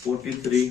43।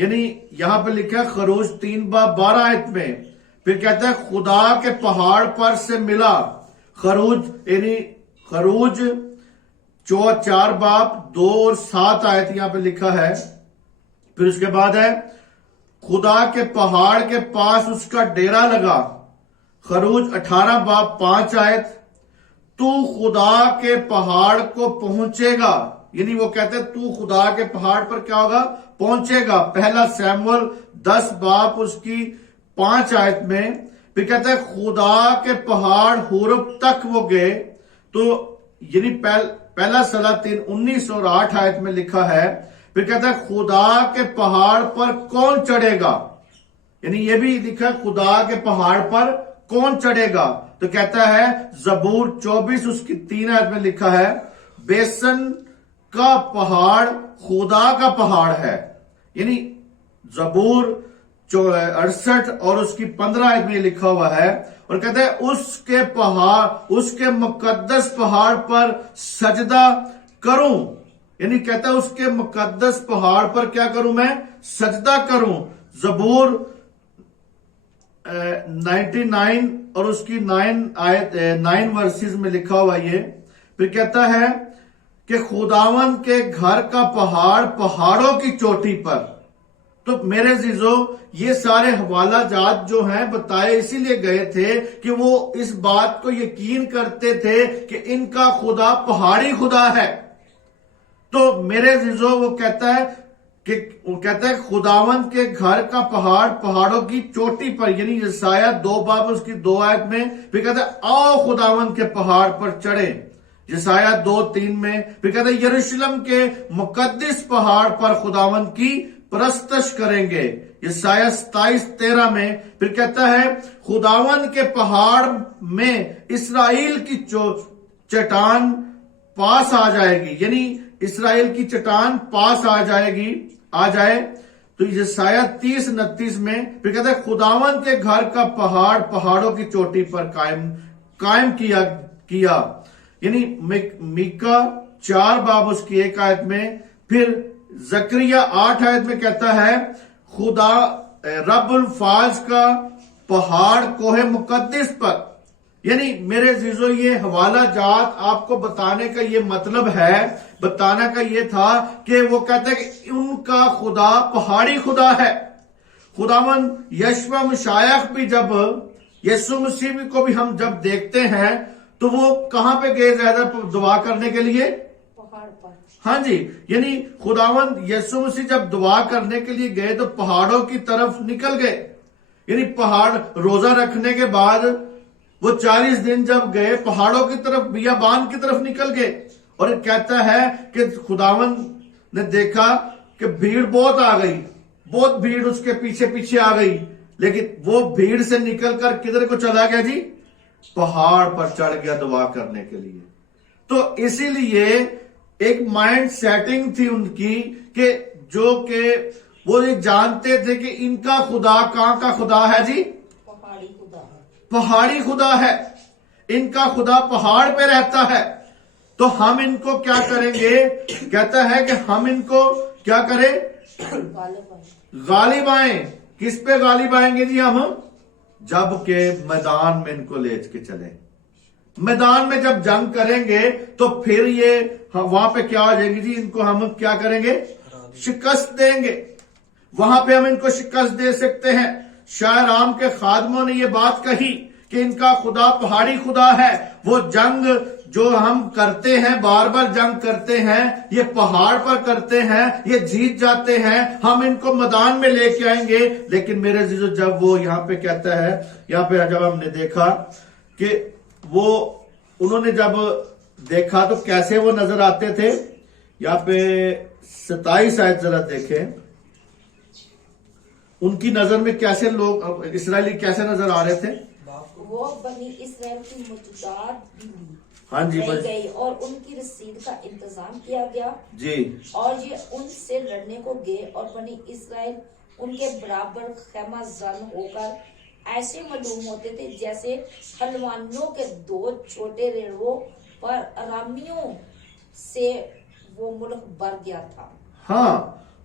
یعنی یہاں پہ لکھا ہے خروج 3:12 آیت میں، پھر کہتا ہے خدا کے پہاڑ پر سے ملا. خروج یعنی خروج 4:2 اور 7 آیت یہاں پہ لکھا ہے. پھر اس کے بعد ہے خدا کے پہاڑ کے پاس اس کا ڈیرا لگا. خروج 18:5 آیت، تو خدا کے پہاڑ کو پہنچے گا. یعنی وہ کہتے ہیں تو خدا کے پہاڑ پر کیا ہوگا؟ پہنچے گا. پہلا سیمول 10:5 آیت میں پھر کہتے ہیں خدا کے پہاڑ حورب تک وہ گئے. تو یعنی پہلا سلاطین 19 اور 8 آیت میں لکھا ہے. پھر کہتا ہے خدا کے پہاڑ پر کون چڑھے گا؟ یعنی یہ بھی لکھا ہے خدا کے پہاڑ پر کون چڑھے گا. تو کہتا ہے زبور 24 اس کی 3 آیت میں لکھا ہے بیسن کا پہاڑ خدا کا پہاڑ ہے. یعنی زبور 68 اور اس کی 15 آیت میں لکھا ہوا ہے. اور کہتا ہے اس کے مقدس پہاڑ پر سجدہ کروں. یعنی کہتا ہے اس کے مقدس پہاڑ پر کیا کروں؟ میں سجدہ کروں. زبور 99 اور اس کی 9 ورسز میں لکھا ہوا یہ. پھر کہتا ہے کہ خداوند کے گھر کا پہاڑ پہاڑوں کی چوٹی پر. تو میرے عزیزو یہ سارے حوالہ جات جو ہیں بتائے اسی لیے گئے تھے کہ وہ اس بات کو یقین کرتے تھے کہ ان کا خدا پہاڑی خدا ہے. تو میرے عزیزو وہ کہتا ہے خداوند کے گھر کا پہاڑ پہاڑوں کی چوٹی پر. یعنی یسایہ 2 اس کی 2 آیت میں پھر کہتا ہے آؤ خداوند کے پہاڑ پر چڑھے. یسایہ 2:3 میں پھر کہتا ہے یروشلم کے مقدس پہاڑ پر خداوند کی پرستش کریں گے. یسایہ 27:13 میں پھر کہتا ہے خداوند کے پہاڑ میں اسرائیل کی چٹان پاس آ جائے گی. یعنی اسرائیل کی چٹان پاس آ جائے. تو یسایہ 30:29 میں پھر کہتا ہے خداوند کے گھر کا پہاڑ پہاڑوں کی چوٹی پر قائم کیا. یعنی میکا 4 اس کی 1 آیت میں. پھر زکریا 8 آیت میں کہتا ہے خدا رب الفاظ کا پہاڑ کوہ مقدس پر. یعنی میرے عزیزو یہ حوالہ جات آپ کو بتانے کا یہ مطلب ہے، بتانا کا یہ تھا کہ وہ کہتا ہے کہ ان کا خدا پہاڑی خدا ہے. خداوند یشوع مشایخ بھی جب یسوع مسیح کو بھی ہم جب دیکھتے ہیں تو وہ کہاں پہ گئے زیادہ دعا کرنے کے لیے؟ پہاڑ پر. ہاں جی. یعنی خداوند یسوع مسیح جب دعا کرنے کے لیے گئے تو پہاڑوں کی طرف نکل گئے. یعنی پہاڑ روزہ رکھنے کے بعد وہ 40 دن جب گئے پہاڑوں کی طرف بیابان کی طرف نکل گئے. اور کہتا ہے کہ خداوند نے دیکھا کہ بھیڑ بہت آ گئی، بہت بھیڑ اس کے پیچھے پیچھے آ گئی، لیکن وہ بھیڑ سے نکل کر کدھر کو چلا گیا جی؟ پہاڑ پر چڑھ گیا دعا کرنے کے لیے. تو اسی لیے ایک مائنڈ سیٹنگ تھی ان کی کہ جو کہ وہ یہ جانتے تھے کہ ان کا خدا کہاں کا خدا ہے جی؟ پہاڑی خدا ہے. پہاڑی خدا ہے. ان کا خدا پہاڑ پہ رہتا ہے. تو ہم ان کو کیا کریں گے؟ کہتا ہے کہ ہم ان کو کیا کریں؟ غالب آئیں. کس پہ غالب آئیں گے جی ہم؟ جب کہ میدان میں ان کو لے کے چلیں. میدان میں جب جنگ کریں گے تو پھر یہ وہاں پہ کیا ہو جائیں گے جی؟ ان کو ہم کیا کریں گے؟ شکست دیں گے. وہاں پہ ہم ان کو شکست دے سکتے ہیں. شاہ رام کے خادموں نے یہ بات کہی کہ ان کا خدا پہاڑی خدا ہے. وہ جنگ جو ہم کرتے ہیں، بار بار جنگ کرتے ہیں، یہ پہاڑ پر کرتے ہیں، یہ جیت جاتے ہیں. ہم ان کو میدان میں لے کے آئیں گے. لیکن میرے عزیزو جب وہ یہاں پہ کہتا ہے، یہاں پہ جب ہم نے دیکھا کہ وہ انہوں نے جب دیکھا تو کیسے وہ نظر آتے تھے. یہاں پہ 27 آیت ذرا دیکھیں. ان کی نظر میں کیسے لوگ اسرائیلی کیسے نظر آ رہے تھے؟ وہ بنی اسرائیل کی مجداد ہاں جی لے گئی اور ان کی رسید کا انتظام کیا گیا جی. اور یہ ان سے لڑنے کو گئے اور بنی اسرائیل ان کے برابر خیمہ زن ہو کر ایسے معلوم ہوتے تھے جیسے پہلوانوں کے 2 چھوٹے ریڑھوں پر ارامیوں سے وہ ملک بھر گیا تھا. ہاں،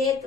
1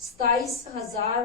27,000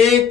1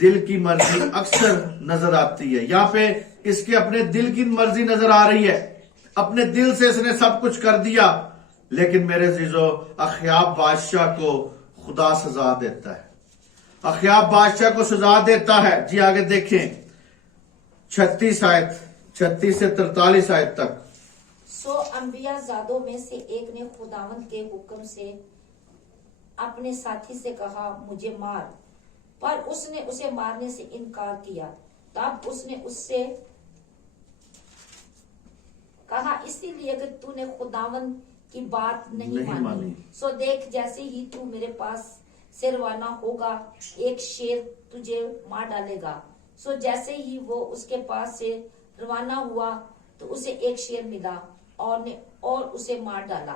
دل کی مرضی اکثر نظر آتی ہے. یہاں پہ اس کے اپنے دل کی مرضی نظر آ رہی ہے, اپنے دل سے اس نے سب کچھ کر دیا. لیکن میرے عزیزو, اخیاب بادشاہ کو خدا سزا دیتا ہے, اخیاب بادشاہ کو سزا دیتا ہے. جی آگے دیکھیں 36 آیت, 36 سے 43 آیت تک. سو انبیاء زادوں میں سے ایک نے خداوند کے حکم سے اپنے ساتھی سے کہا مجھے مار, پر اس نے اسے مارنے سے انکار کیا. تب اس نے اس سے کہا اسی لیے کہ تو نے خداوند کی بات نہیں مانی, سو دیکھ جیسے ہی تو میرے پاس سے روانہ ہوگا ایک شیر تجھے مار ڈالے گا. سو جیسے ہی وہ اس کے پاس سے روانہ ہوا تو اسے ایک شیر ملا اور اسے مار ڈالا.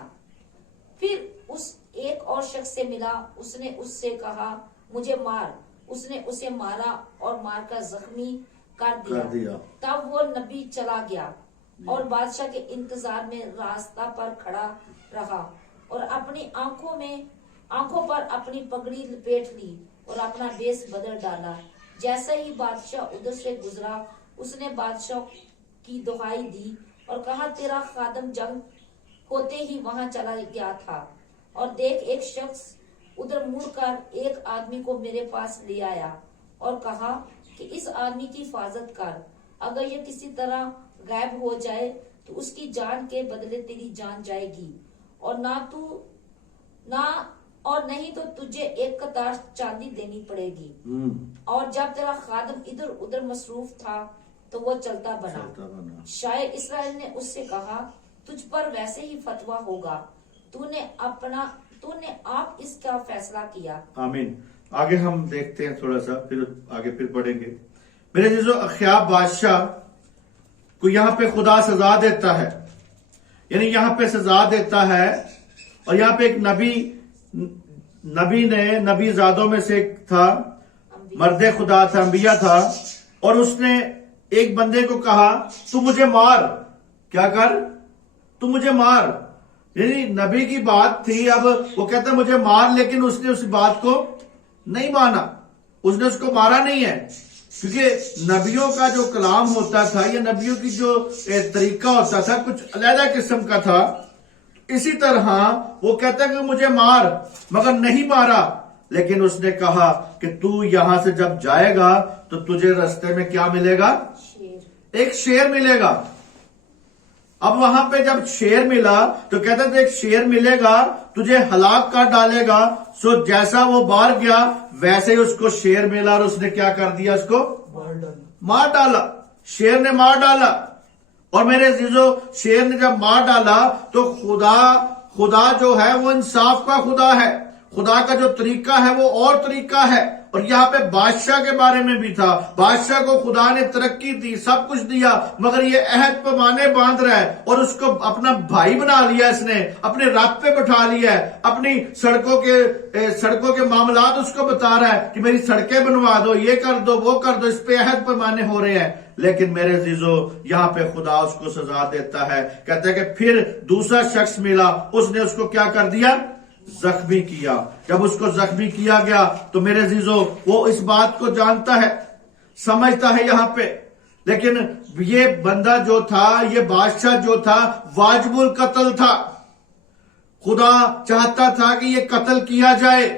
پھر اس ایک اور شخص سے ملا, اس نے اس سے کہا مجھے مار. اس نے اسے مارا اور مار کر زخمی کر دیا. تب وہ نبی چلا گیا اور بادشاہ کے انتظار میں راستہ پر کھڑا رہا اور اپنی آنکھوں پر اپنی پگڑی لپیٹ لی اور اپنا بیس بدل ڈالا. جیسا ہی بادشاہ ادھر سے گزرا اس نے بادشاہ کی دہائی دی اور کہا تیرا خادم جنگ ہوتے ہی وہاں چلا گیا تھا, اور دیکھ ایک شخص ادھر مڑ کر ایک آدمی کو میرے پاس لے آیا اور کہا کہ اس آدمی کی حفاظت کر, اگر یہ کسی طرح غائب ہو جائے تو اس کی جان کے بدلے تیری جان جائے گی, اور نہیں تو تجھے ایک قطار چاندی دینی پڑے گی. اور جب تیرا خادم ادھر ادھر مصروف تھا تو وہ چلتا بنا. شاعر اسرائیل نے اس سے کہا تجھ پر ویسے ہی فتویٰ ہوگا, تو نے آپ اس کا فیصلہ کیا. آمین. آگے ہم دیکھتے ہیں تھوڑا سا, پھر آگے پھر پڑھیں گے. میرے عزیزو, اخیاب بادشاہ کو یہاں پہ خدا سزا دیتا ہے, یعنی یہاں پہ سزا دیتا ہے. اور یہاں پہ ایک نبی زادوں میں سے ایک تھا, مرد خدا تھا, انبیاء تھا, اور اس نے ایک بندے کو کہا تو مجھے مار. کیا کر, تو مجھے مار. یعنی نبی کی بات تھی, اب وہ کہتا ہے مجھے مار, لیکن اس نے اس بات کو نہیں مانا, اس نے اس کو مارا نہیں ہے. کیونکہ نبیوں کا جو کلام ہوتا تھا یا نبیوں کی جو طریقہ ہوتا تھا کچھ علیحدہ قسم کا تھا. اسی طرح وہ کہتا ہے کہ مجھے مار, مگر نہیں مارا. لیکن اس نے کہا کہ تو یہاں سے جب جائے گا تو تجھے رستے میں کیا ملے گا, ایک شیر ملے گا. اب وہاں پہ جب شیر ملا تو کہتا تھا ایک شیر ملے گا تجھے ہلاک کر ڈالے گا. سو جیسا وہ باہر گیا ویسے ہی اس کو شیر ملا, اور اس نے کیا کر دیا, اس کو مار ڈالا. شیر نے مار ڈالا. اور میرے عزیزو, شیر نے جب مار ڈالا تو خدا جو ہے وہ انصاف کا خدا ہے. خدا کا جو طریقہ ہے وہ اور طریقہ ہے. اور یہاں پہ بادشاہ کے بارے میں بھی تھا, بادشاہ کو خدا نے ترقی دی, سب کچھ دیا, مگر یہ عہد پیمانے باندھ رہا ہے اور اس کو اپنا بھائی بنا لیا, اس نے اپنے رات پہ بٹھا لیا ہے, اپنی سڑکوں کے معاملات اس کو بتا رہا ہے کہ میری سڑکیں بنوا دو, یہ کر دو, وہ کر دو. اس پہ عہد پیمانے ہو رہے ہیں. لیکن میرے عزیزو, یہاں پہ خدا اس کو سزا دیتا ہے. کہتا ہے کہ پھر دوسرا شخص ملا, اس نے اس کو کیا کر دیا, زخمی کیا. جب اس کو زخمی کیا گیا تو میرے عزیزو وہ اس بات کو جانتا ہے, سمجھتا ہے یہاں پہ. لیکن یہ بندہ جو تھا, یہ بادشاہ جو تھا, واجب القتل تھا. خدا چاہتا تھا کہ یہ قتل کیا جائے,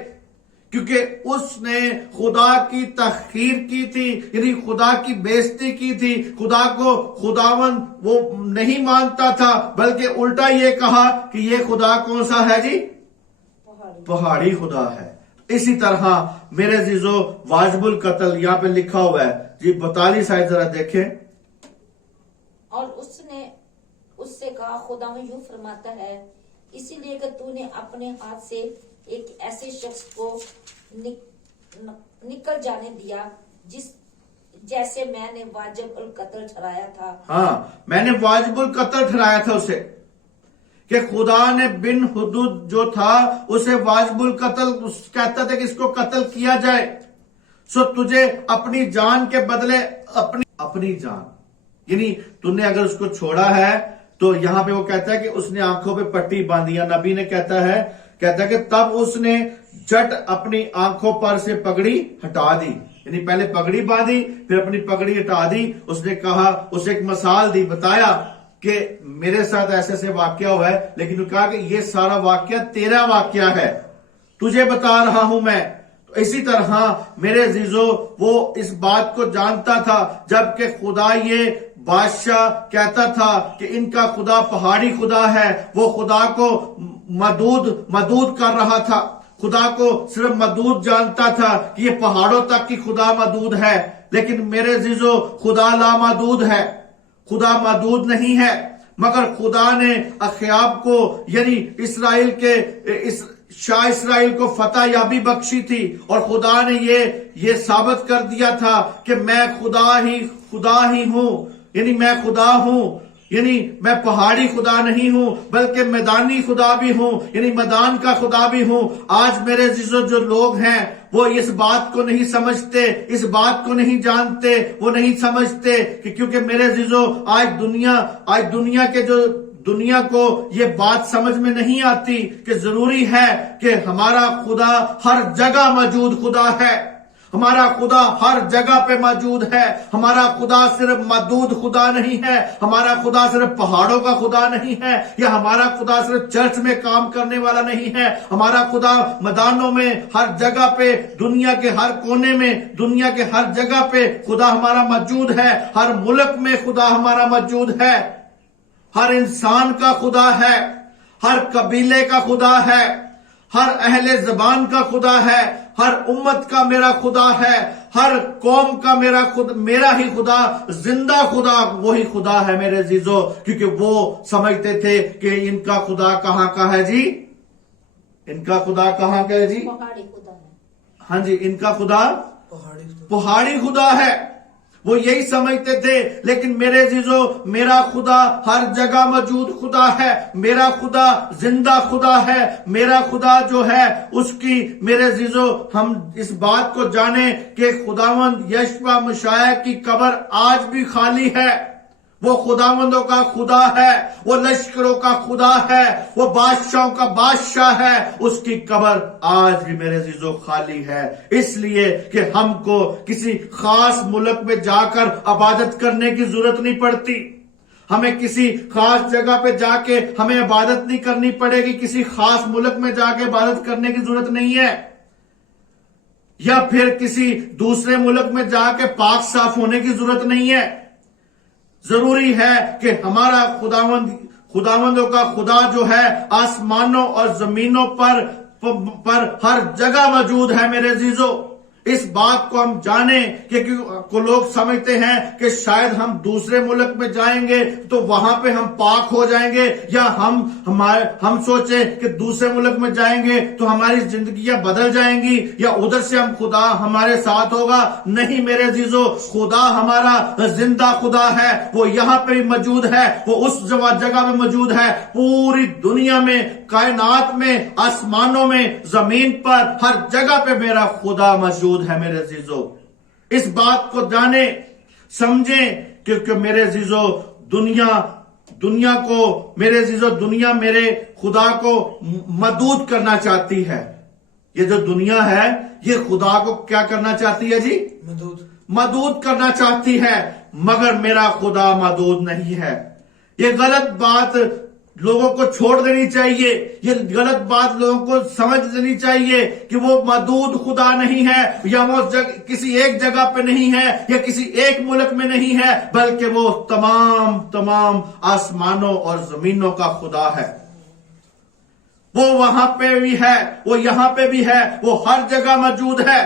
کیونکہ اس نے خدا کی تحقیر کی تھی, یعنی خدا کی بےزتی کی تھی. خدا کو خداوند وہ نہیں مانتا تھا, بلکہ الٹا یہ کہا کہ یہ خدا کون سا ہے جی, پہاڑی خدا ہے. اسی طرح میرے عزیزو واجب القتل یہاں پہ لکھا ہوا ہے جی. 42 آیت ذرا دیکھیں. اور اس نے اس سے کہا خداوند یوں فرماتا ہے, اسی لیے کہ تو نے اپنے ہاتھ سے ایک ایسے شخص کو نکل جانے دیا جیسے میں نے واجب القتل ٹھہرایا تھا. ہاں, میں نے واجب القتل ٹھہرایا تھا اسے, کہ خدا نے بن حدود جو تھا اسے واجب القتل کہتا تھا کہ اس کو قتل کیا جائے. سو تجھے اپنی جان کے بدلے اپنی جان, یعنی تم نے اگر اس کو چھوڑا ہے تو یہاں پہ وہ کہتا ہے کہ اس نے آنکھوں پہ پٹی باندھی. نبی نے کہتا ہے کہ تب اس نے جٹ اپنی آنکھوں پر سے پگڑی ہٹا دی. یعنی پہلے پگڑی باندھی پھر اپنی پگڑی ہٹا دی. اس نے کہا, اسے ایک مثال دی, بتایا کہ میرے ساتھ ایسے ایسے واقعہ ہوا ہے, لیکن وہ کہا کہ یہ سارا واقعہ تیرا واقعہ ہے, تجھے بتا رہا ہوں میں. تو اسی طرح میرے عزیزو وہ اس بات کو جانتا تھا, جبکہ خدا یہ بادشاہ کہتا تھا کہ ان کا خدا پہاڑی خدا ہے, وہ خدا کو مدود کر رہا تھا, خدا کو صرف مدود جانتا تھا کہ یہ پہاڑوں تک کی خدا مدود ہے. لیکن میرے عزیزو خدا لامحدود ہے, خدا محدود نہیں ہے. مگر خدا نے اخیاب کو یعنی اسرائیل کے شاہ اسرائیل کو فتح یابی بخشی تھی, اور خدا نے یہ ثابت کر دیا تھا کہ میں خدا ہی ہوں, یعنی میں خدا ہوں, یعنی میں پہاڑی خدا نہیں ہوں بلکہ میدانی خدا بھی ہوں, یعنی میدان کا خدا بھی ہوں. آج میرے عزیزو جو لوگ ہیں وہ اس بات کو نہیں سمجھتے, اس بات کو نہیں جانتے, وہ نہیں سمجھتے کہ کیونکہ میرے عزیزو آج دنیا کے جو دنیا کو یہ بات سمجھ میں نہیں آتی کہ ضروری ہے کہ ہمارا خدا ہر جگہ موجود خدا ہے, ہمارا خدا ہر جگہ پہ موجود ہے. ہمارا خدا صرف محدود خدا نہیں ہے, ہمارا خدا صرف پہاڑوں کا خدا نہیں ہے, یا ہمارا خدا صرف چرچ میں کام کرنے والا نہیں ہے. ہمارا خدا میدانوں میں ہر جگہ پہ, دنیا کے ہر کونے میں, دنیا کے ہر جگہ پہ خدا ہمارا موجود ہے. ہر ملک میں خدا ہمارا موجود ہے, ہر انسان کا خدا ہے, ہر قبیلے کا خدا ہے, ہر اہل زبان کا خدا ہے, ہر امت کا میرا خدا ہے, ہر قوم کا میرا ہی خدا, زندہ خدا وہی خدا ہے میرے عزیزو. کیونکہ وہ سمجھتے تھے کہ ان کا خدا کہاں کا ہے جی, ان کا خدا کہاں کا ہے جی, پہاڑی خدا ہے. ہاں جی, ان کا خدا پہاڑی خدا ہے, وہ یہی سمجھتے تھے. لیکن میرے عزیزو میرا خدا ہر جگہ موجود خدا ہے, میرا خدا زندہ خدا ہے. میرا خدا جو ہے اس کی میرے عزیزو ہم اس بات کو جانیں کہ خداوند یشوع مسیح کی قبر آج بھی خالی ہے. وہ خداوندوں کا خدا ہے, وہ لشکروں کا خدا ہے, وہ بادشاہوں کا بادشاہ ہے. اس کی قبر آج بھی میرے عزیزو خالی ہے, اس لیے کہ ہم کو کسی خاص ملک میں جا کر عبادت کرنے کی ضرورت نہیں پڑتی. ہمیں کسی خاص جگہ پہ جا کے ہمیں عبادت نہیں کرنی پڑے گی, کسی خاص ملک میں جا کے عبادت کرنے کی ضرورت نہیں ہے, یا پھر کسی دوسرے ملک میں جا کے پاک صاف ہونے کی ضرورت نہیں ہے. ضروری ہے کہ ہمارا خداوندوں کا خدا جو ہے آسمانوں اور زمینوں پر ہر جگہ موجود ہے میرے عزیزو. اس بات کو ہم جانیں کہ لوگ سمجھتے ہیں کہ شاید ہم دوسرے ملک میں جائیں گے تو وہاں پہ ہم پاک ہو جائیں گے, یا ہم سوچیں کہ دوسرے ملک میں جائیں گے تو ہماری زندگیاں بدل جائیں گی, یا ادھر سے خدا ہمارے ساتھ ہوگا. نہیں میرے عزیزو, خدا ہمارا زندہ خدا ہے, وہ یہاں پہ بھی موجود ہے, وہ اس جگہ پہ موجود ہے. پوری دنیا میں, کائنات میں, آسمانوں میں, زمین پر, ہر جگہ پہ میرا خدا موجود ہے میرے عزیزو. اس بات کو جانیں, سمجھیں, کیونکہ میرے عزیزو دنیا کو میرے عزیزو دنیا میرے خدا کو مدود کرنا چاہتی ہے. یہ جو دنیا ہے یہ خدا کو کیا کرنا چاہتی ہے جی, مدود کرنا چاہتی ہے, مگر میرا خدا مدود نہیں ہے. یہ غلط بات لوگوں کو چھوڑ دینی چاہیے, یہ غلط بات لوگوں کو سمجھ لینی چاہیے کہ وہ مدود خدا نہیں ہے, یا وہ کسی ایک جگہ پہ نہیں ہے, یا کسی ایک ملک میں نہیں ہے, بلکہ وہ تمام آسمانوں اور زمینوں کا خدا ہے. وہ وہاں پہ بھی ہے, وہ یہاں پہ بھی ہے, وہ ہر جگہ موجود ہے.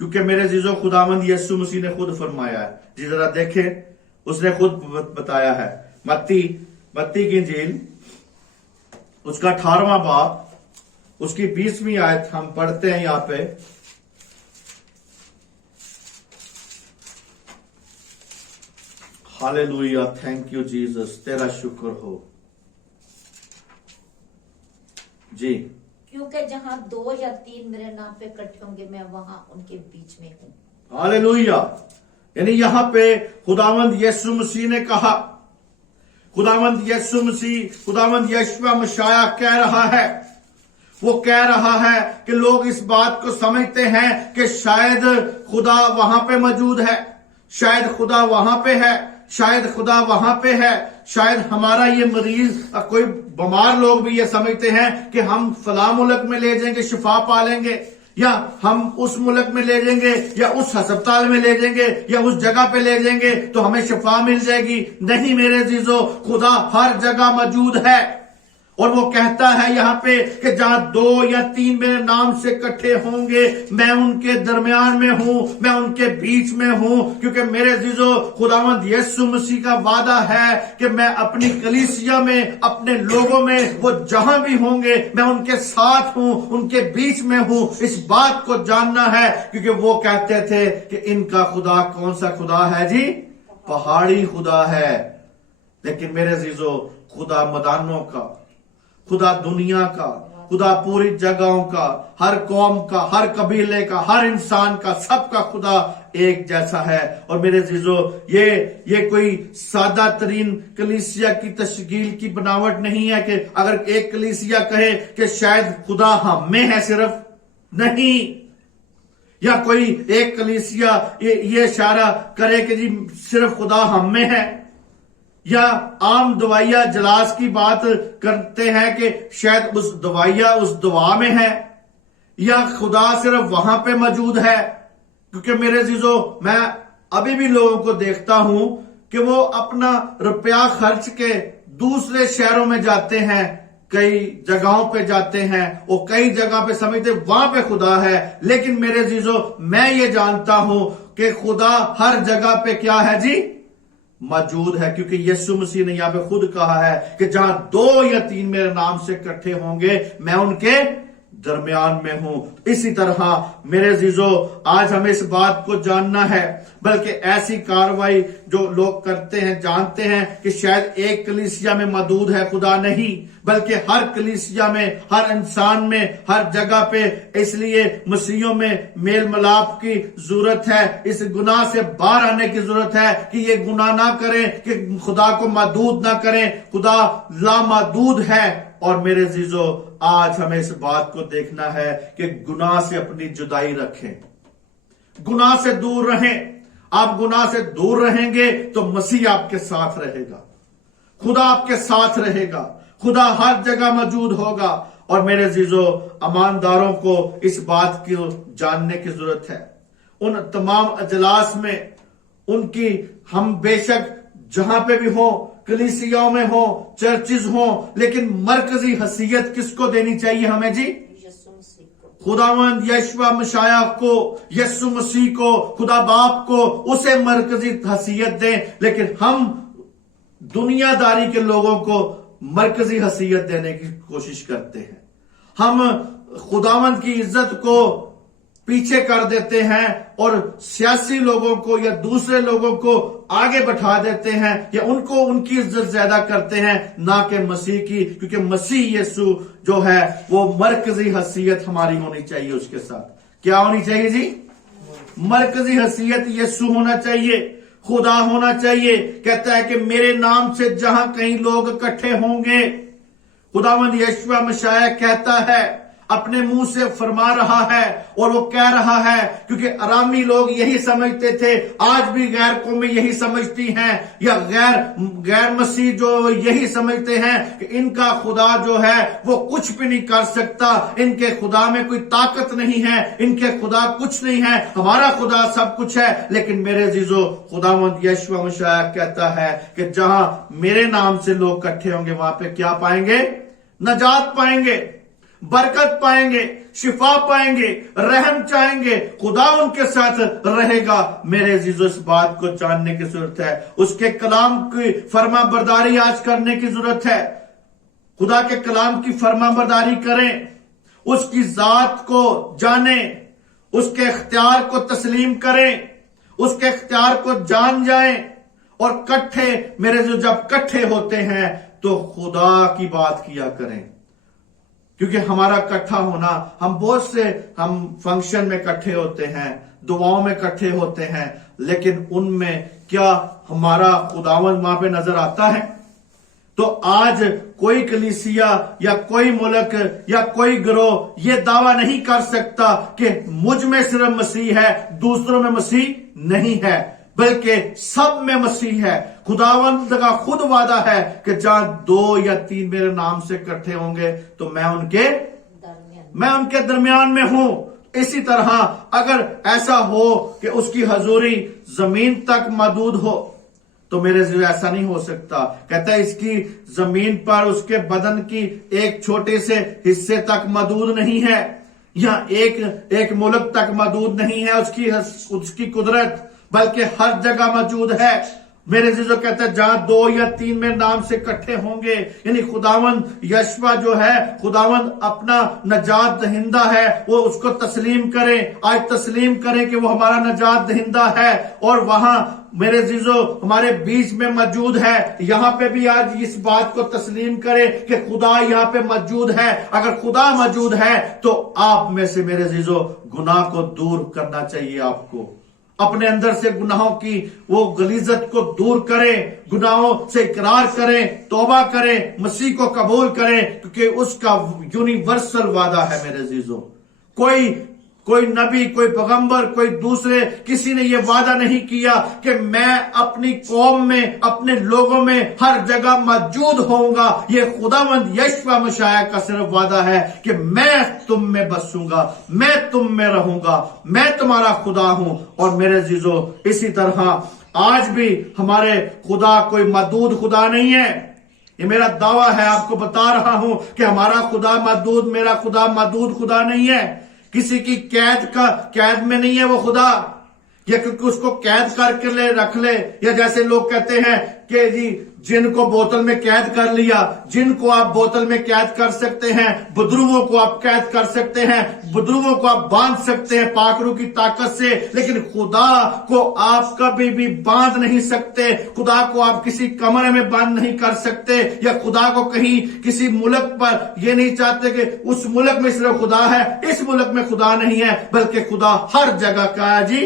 کیونکہ میرے عزیزو خداوند یسوع مسیح نے خود فرمایا ہے. جی ذرا دیکھیں, اس نے خود بتایا ہے. متی کی انجیل اس کا 18واں باب, اس کی 20ویں آیت ہم پڑھتے ہیں یہاں پہ. ہالےلویا, تھینک یو جیسس, تیرا شکر ہو جی. کیونکہ جہاں 2 یا 3 میرے نام پہ اکٹھے ہوں گے, میں وہاں ان کے بیچ میں ہوں. ہالےلویا. یعنی یہاں پہ خداوند یسوع مسیح نے کہا, خداوند یسوع مسیح, خداوند یشوع مسیح کہہ رہا ہے, وہ کہہ رہا ہے کہ لوگ اس بات کو سمجھتے ہیں کہ شاید خدا وہاں پہ موجود ہے، شاید خدا وہاں پہ ہے، شاید خدا وہاں پہ ہے، شاید ہمارا یہ مریض کوئی بیمار لوگ بھی یہ سمجھتے ہیں کہ ہم فلاں ملک میں لے جائیں گے شفا پا لیں گے، یا ہم اس ملک میں لے جائیں گے یا اس ہسپتال میں لے جائیں گے یا اس جگہ پہ لے جائیں گے تو ہمیں شفا مل جائے گی۔ نہیں میرے عزیزو، خدا ہر جگہ موجود ہے، اور وہ کہتا ہے یہاں پہ کہ جہاں 2 یا 3 میرے نام سے اکٹھے ہوں گے میں ان کے درمیان میں ہوں، میں ان کے بیچ میں ہوں، کیونکہ میرے عزیزو خداوند یسوع مسیح کا وعدہ ہے کہ میں اپنی کلیسیا میں، اپنے لوگوں میں، وہ جہاں بھی ہوں گے میں ان کے ساتھ ہوں، ان کے بیچ میں ہوں۔ اس بات کو جاننا ہے، کیونکہ وہ کہتے تھے کہ ان کا خدا کون سا خدا ہے جی؟ پہاڑی خدا ہے۔ لیکن میرے عزیزو، خدا میدانوں کا، خدا دنیا کا، خدا پوری جگہوں کا، ہر قوم کا، ہر قبیلے کا، ہر انسان کا، سب کا خدا ایک جیسا ہے۔ اور میرے عزیزو، یہ کوئی سادہ ترین کلیسیا کی تشکیل کی بناوٹ نہیں ہے کہ اگر ایک کلیسیا کہے کہ شاید خدا ہم میں ہے، صرف نہیں، یا کوئی ایک کلیسیا یہ اشارہ کرے کہ جی صرف خدا ہم میں ہے، یا عام دوائیا جلاس کی بات کرتے ہیں کہ شاید اس دوائیا اس دعا میں ہے، یا خدا صرف وہاں پہ موجود ہے۔ کیونکہ میرے عزیزو، میں ابھی بھی لوگوں کو دیکھتا ہوں کہ وہ اپنا روپیہ خرچ کے دوسرے شہروں میں جاتے ہیں، کئی جگہوں پہ جاتے ہیں، وہ کئی جگہ پہ سمجھتے وہاں پہ خدا ہے، لیکن میرے عزیزو میں یہ جانتا ہوں کہ خدا ہر جگہ پہ کیا ہے جی؟ موجود ہے، کیونکہ یسوع مسیح نے یہاں پہ خود کہا ہے کہ جہاں 2 یا 3 میرے نام سے اکٹھے ہوں گے میں ان کے درمیان میں ہوں۔ اسی طرح میرے عزیزو، آج ہمیں اس بات کو جاننا ہے، بلکہ ایسی کاروائی جو لوگ کرتے ہیں جانتے ہیں کہ شاید ایک کلیسیا میں موجود ہے خدا، نہیں، بلکہ ہر کلیسیا میں، ہر انسان میں، ہر جگہ پہ۔ اس لیے مسیحیوں میں میل ملاپ کی ضرورت ہے، اس گناہ سے باہر آنے کی ضرورت ہے کہ یہ گناہ نہ کریں، کہ خدا کو محدود نہ کریں۔ خدا لامحدود ہے، اور میرے عزیزو آج ہمیں اس بات کو دیکھنا ہے کہ گناہ سے اپنی جدائی رکھیں، گناہ سے دور رہیں۔ آپ گناہ سے دور رہیں گے تو مسیح آپ کے ساتھ رہے گا، خدا آپ کے ساتھ رہے گا، خدا ہر جگہ موجود ہوگا۔ اور میرے عزیزو، ایمانداروں کو اس بات کو جاننے کی ضرورت ہے۔ ان تمام اجلاس میں ان کی ہم بے شک جہاں پہ بھی ہوں، کلیسیاؤں میں ہوں، چرچز ہوں، لیکن مرکزی حیثیت کس کو دینی چاہیے ہمیں جی؟ خداوند یشوع مسیح کو، یسوع مسیح کو، خدا باپ کو، اسے مرکزی حیثیت دیں۔ لیکن ہم دنیا داری کے لوگوں کو مرکزی حیثیت دینے کی کوشش کرتے ہیں، ہم خداوند کی عزت کو پیچھے کر دیتے ہیں اور سیاسی لوگوں کو یا دوسرے لوگوں کو آگے بٹھا دیتے ہیں، یا ان کو ان کی عزت زیادہ کرتے ہیں نہ کہ مسیح کی، کیونکہ مسیح یسوع جو ہے وہ مرکزی حیثیت ہماری ہونی چاہیے۔ اس کے ساتھ کیا ہونی چاہیے جی؟ مرکزی حیثیت یسوع ہونا چاہیے، خدا ہونا چاہیے۔ کہتا ہے کہ میرے نام سے جہاں کہیں لوگ اکٹھے ہوں گے، خداوند یشوع مسیح کہتا ہے، اپنے منہ سے فرما رہا ہے، اور وہ کہہ رہا ہے، کیونکہ ارامی لوگ یہی سمجھتے تھے، آج بھی غیر قومیں یہی سمجھتی ہیں، یا غیر مسیح جو یہی سمجھتے ہیں کہ ان کا خدا جو ہے وہ کچھ بھی نہیں کر سکتا، ان کے خدا میں کوئی طاقت نہیں ہے، ان کے خدا کچھ نہیں ہے، ہمارا خدا سب کچھ ہے۔ لیکن میرے عزیزو، خداوند یشوع مسیح کہتا ہے کہ جہاں میرے نام سے لوگ اکٹھے ہوں گے وہاں پہ کیا پائیں گے؟ نجات پائیں گے، برکت پائیں گے، شفا پائیں گے، رحم چاہیں گے، خدا ان کے ساتھ رہے گا۔ میرے عزیزو، اس بات کو جاننے کی ضرورت ہے، اس کے کلام کی فرما برداری آج کرنے کی ضرورت ہے۔ خدا کے کلام کی فرما برداری کریں، اس کی ذات کو جانیں، اس کے اختیار کو تسلیم کریں، اس کے اختیار کو جان جائیں، اور کٹھے میرے عزیزو جب کٹھے ہوتے ہیں تو خدا کی بات کیا کریں۔ کیونکہ ہمارا کٹھا ہونا، ہم بہت سے فنکشن میں کٹھے ہوتے ہیں، دعاؤں میں کٹھے ہوتے ہیں، لیکن ان میں کیا ہمارا خداوند وہاں پہ نظر آتا ہے؟ تو آج کوئی کلیسیا یا کوئی ملک یا کوئی گروہ یہ دعویٰ نہیں کر سکتا کہ مجھ میں صرف مسیح ہے، دوسروں میں مسیح نہیں ہے، بلکہ سب میں مسیح ہے۔ خداوند کا خود وعدہ ہے کہ جہاں 2 یا 3 میرے نام سے اکٹھے ہوں گے تو میں ان کے درمیان میں ہوں۔ اسی طرح اگر ایسا ہو کہ اس کی حضوری زمین تک محدود ہو تو میرے ذریعے ایسا نہیں ہو سکتا۔ کہتا ہے اس کی زمین پر اس کے بدن کی ایک چھوٹے سے حصے تک محدود نہیں ہے، یا ایک ملک تک محدود نہیں ہے اس کی قدرت، بلکہ ہر جگہ موجود ہے۔ میرے عزیزو کہتا ہے جہاں 2 یا 3 میرے نام سے اکٹھے ہوں گے، یعنی خداوند یشوع جو ہے، خداوند اپنا نجات دہندہ ہے، وہ اس کو تسلیم کریں، آج تسلیم کریں کہ وہ ہمارا نجات دہندہ ہے، اور وہاں میرے عزیزو ہمارے بیچ میں موجود ہے۔ یہاں پہ بھی آج اس بات کو تسلیم کریں کہ خدا یہاں پہ موجود ہے۔ اگر خدا موجود ہے تو آپ میں سے میرے عزیزو گناہ کو دور کرنا چاہیے، آپ کو اپنے اندر سے گناہوں کی وہ غلیظت کو دور کریں، گناہوں سے اقرار کریں، توبہ کریں، مسیح کو قبول کریں، کیونکہ اس کا یونیورسل وعدہ ہے میرے عزیزو۔ کوئی نبی، کوئی پیغمبر، کوئی دوسرے کسی نے یہ وعدہ نہیں کیا کہ میں اپنی قوم میں، اپنے لوگوں میں ہر جگہ موجود ہوں گا۔ یہ خداوند یشوع مسیح کا صرف وعدہ ہے کہ میں تم میں بسوں گا، میں تم میں رہوں گا، میں تمہارا خدا ہوں۔ اور میرے عزیزو اسی طرح آج بھی ہمارے خدا کوئی محدود خدا نہیں ہے۔ یہ میرا دعویٰ ہے، آپ کو بتا رہا ہوں کہ ہمارا خدا محدود، میرا خدا محدود خدا نہیں ہے۔ کسی کی قید میں نہیں ہے وہ خدا، یا کیونکہ اس کو قید کر کے رکھ لے، یا جیسے لوگ کہتے ہیں کہ جی جن کو بوتل میں قید کر لیا، جن کو آپ بوتل میں قید کر سکتے ہیں، بدرووں کو آپ قید کر سکتے ہیں، بدرووں کو آپ باندھ سکتے ہیں پاک روح کی طاقت سے، لیکن خدا کو آپ کبھی بھی باندھ نہیں سکتے۔ خدا کو آپ کسی کمرے میں بند نہیں کر سکتے، یا خدا کو کہیں کسی ملک پر یہ نہیں چاہتے کہ اس ملک میں صرف خدا ہے، اس ملک میں خدا نہیں ہے، بلکہ خدا ہر جگہ کا ہے جی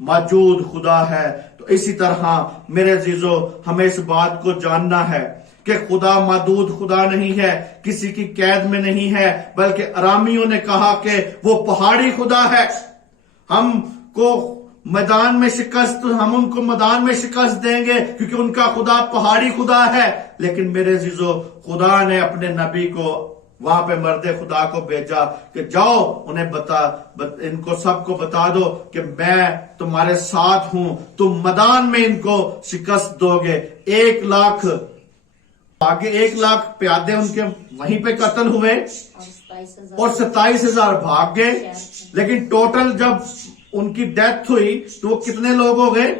موجود خدا ہے۔ تو اسی طرح میرے عزیزو ہمیں اس بات کو جاننا ہے کہ خدا محدود خدا نہیں ہے، کسی کی قید میں نہیں ہے، بلکہ ارامیوں نے کہا کہ وہ پہاڑی خدا ہے۔ ہم ان کو میدان میں شکست دیں گے کیونکہ ان کا خدا پہاڑی خدا ہے۔ لیکن میرے عزیزو خدا نے اپنے نبی کو وہاں پہ مرد خدا کو بھیجا کہ جاؤ ان کو سب کو بتا دو کہ میں تمہارے ساتھ ہوں، تم میدان میں ان کو شکست دو گے۔ 1 لاکھ پیادے ان کے وہیں پہ قتل ہوئے اور 27,000 بھاگ گئے، لیکن ٹوٹل جب ان کی ڈیتھ ہوئی تو وہ کتنے لوگ ہو گئے؟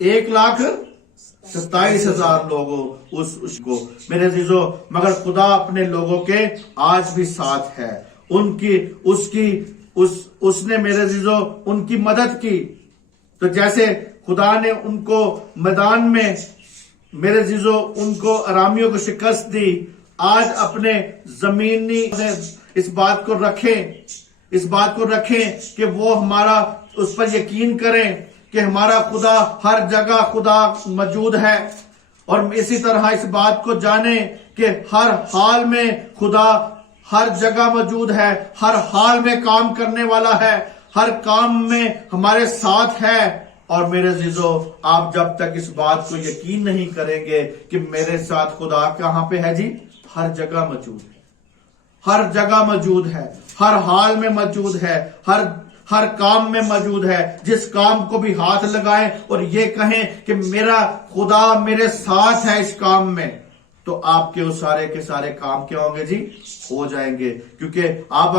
1,27,000 لوگوں اس کو۔ میرے عزیزو مگر خدا اپنے لوگوں کے آج بھی ساتھ ہے، اس نے میرے عزیزو ان کی مدد کی۔ تو جیسے خدا نے ان کو میدان میں میرے عزیزو ان کو ارامیوں کو شکست دی، آج اپنے زمینی اس بات کو رکھیں کہ وہ ہمارا اس پر یقین کریں کہ ہمارا خدا ہر جگہ خدا موجود ہے، اور اسی طرح اس بات کو جانیں کہ ہر حال میں خدا ہر جگہ موجود ہے، ہر حال میں کام کرنے والا ہے، ہر کام میں ہمارے ساتھ ہے۔ اور میرے عزیزو آپ جب تک اس بات کو یقین نہیں کریں گے کہ میرے ساتھ خدا کہاں پہ ہے جی، ہر جگہ موجود ہے، ہر جگہ موجود ہے، ہر حال میں موجود ہے، ہر کام میں موجود ہے۔ جس کام کو بھی ہاتھ لگائیں اور یہ کہیں کہ میرا خدا میرے ساتھ ہے اس کام میں، تو آپ کے وہ سارے کے سارے کام کیا ہوں گے جی، ہو جائیں گے۔ کیونکہ آپ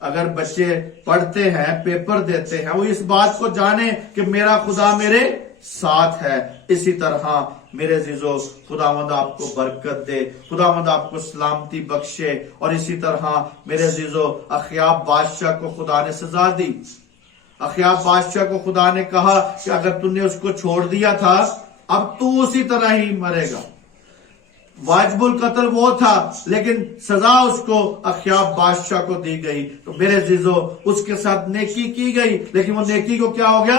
اگر بچے پڑھتے ہیں، پیپر دیتے ہیں، وہ اس بات کو جانیں کہ میرا خدا میرے ساتھ ہے۔ اسی طرح میرے عزیزو خداوند آپ کو برکت دے، خداوند آپ کو سلامتی بخشے۔ اور اسی طرح میرے عزیزو اخیاب بادشاہ کو خدا نے سزا دی۔ اخیاب بادشاہ کو خدا نے کہا کہ اگر تم نے اس کو چھوڑ دیا تھا اب تو اسی طرح ہی مرے گا۔ واجب القتل وہ تھا، لیکن سزا اس کو اخیاب بادشاہ کو دی گئی۔ تو میرے عزیزو اس کے ساتھ نیکی کی گئی، لیکن وہ نیکی کو کیا ہو گیا،